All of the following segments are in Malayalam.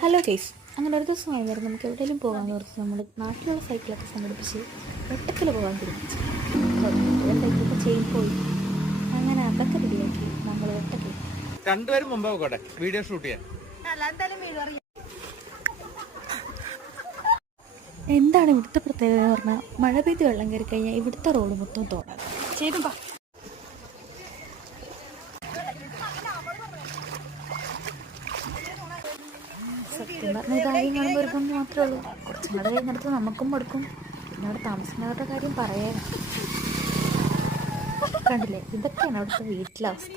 ഹലോ കേസ് അങ്ങനെ ഒരു ദിവസം വൈകുന്നേരം നമുക്ക് എവിടെയെങ്കിലും പോകാമെന്ന് ഓർത്ത് നമ്മൾ നാട്ടിലുള്ള സൈക്കിളൊക്കെ സംഘടിപ്പിച്ച് വെട്ടത്തിൽ പോകാൻ തീരുമാനിച്ചു. സൈക്കിളൊക്കെ ചെയിൻ പോയി അങ്ങനെ അതൊക്കെ റെഡിയാക്കി നമ്മൾ വെട്ടത്തിൽ രണ്ടുപേരും മുമ്പ് പോകട്ടെ വീഡിയോ ഷൂട്ട് ചെയ്യാൻ. എന്താണ് ഇവിടുത്തെ പ്രത്യേകത എന്ന് പറഞ്ഞാൽ മഴ പെയ്ത് വെള്ളം കയറി കഴിഞ്ഞാൽ ഇവിടുത്തെ റോഡ് മൊത്തം തോടാണ്. ചെയ്തുമ്പോ സത്യം പറഞ്ഞ കാര്യം കാണുമ്പോൾ ഒരു കൊണ്ട് മാത്രമേ ഉള്ളൂ. കുറച്ചും കൂടെ കഴിഞ്ഞിടത്ത് നമുക്കും മടുക്കും. പിന്നെ അവിടെ താമസിക്കുന്നവരുടെ കാര്യം പറയാൻ കണ്ടില്ലേ, ഇതൊക്കെയാണ് അവിടുത്തെ വീട്ടിലെ അവസ്ഥ.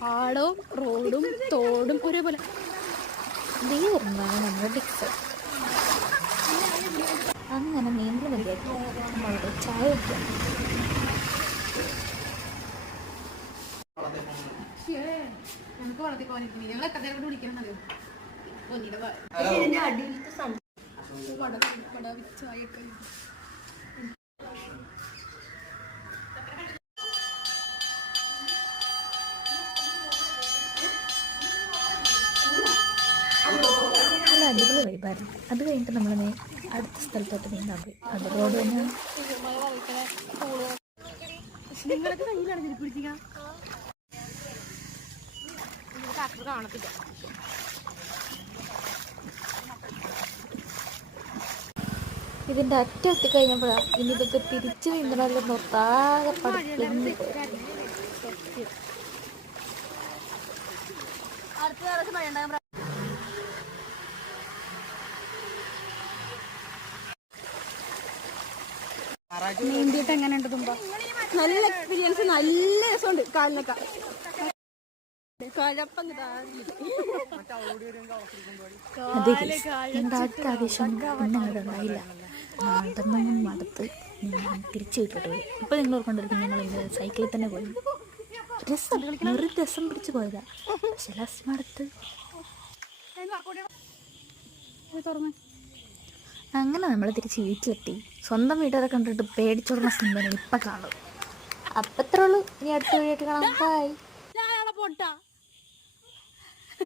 പാടവും റോഡും തോടും ഒരേപോലെ. ദേ വരുന്നതാണ് നമ്മുടെ ഡിക്സ്. അങ്ങനെ നീന്തൽ മതിയാക്കി നമ്മളവിടെ ചായ വയ്ക്കാം. നമുക്ക് വളർത്തി പോകാനിരിക്കും. ഞങ്ങളെ കഥ കൊണ്ട് വിളിക്കണം. ചായയൊക്കെ നല്ല അടിപൊളി വൈബായിരുന്നു. അത് കഴിഞ്ഞിട്ട് നമ്മൾ അടുത്ത സ്ഥലത്തോട്ട് നീന്താൻ പോയി. അത് റോഡ് തന്നെയാണ്. നിങ്ങളൊക്കെ കയ്യിലാണ് തിരിപ്പിടിക്കുക. കാണത്തില്ല. ഇതിൻ്റെ അറ്റം എത്തിക്കഴിഞ്ഞപ്പോഴാണ് ഇനി ഇതൊക്കെ തിരിച്ചു നീന്തണമല്ലോ നൊത്താകെ പഠിപ്പിക്കുന്നു. നീന്തിയിട്ട് എങ്ങനെയുണ്ട് തുമ്പ? നല്ല എക്സ്പീരിയൻസ്, നല്ല രസമുണ്ട്. കാലിനൊക്കെ എൻ്റെ അടുത്ത ആവശ്യം ഒന്നും അവിടെ ഉണ്ടായില്ല. നടന്നൊന്നും മടുത്ത് ഞാൻ തിരിച്ചു വിട്ടിട്ട് പോയി. ഇപ്പം നിങ്ങൾ ഓർക്കൊണ്ടിരിക്കും ഞങ്ങൾ ഇന്ന് സൈക്കിളിൽ തന്നെ പോയി. രസം വെറും രസം പിടിച്ച് പോയതാ. പക്ഷെ ലാസ്റ്റ് മടുത്ത്. അങ്ങനെ നമ്മൾ തിരിച്ച് വീട്ടിലെത്തി. സ്വന്തം വീട്ടുകാരെ കണ്ടിട്ട് പേടിച്ചോടുന്ന സിനിമ ഇപ്പം കാണും. അപ്പത്രേ ഉള്ളൂ. ഇനി അടുത്ത വീഡിയോ ആയിട്ട് കാണാം. ബൈ. പൊട്ടാ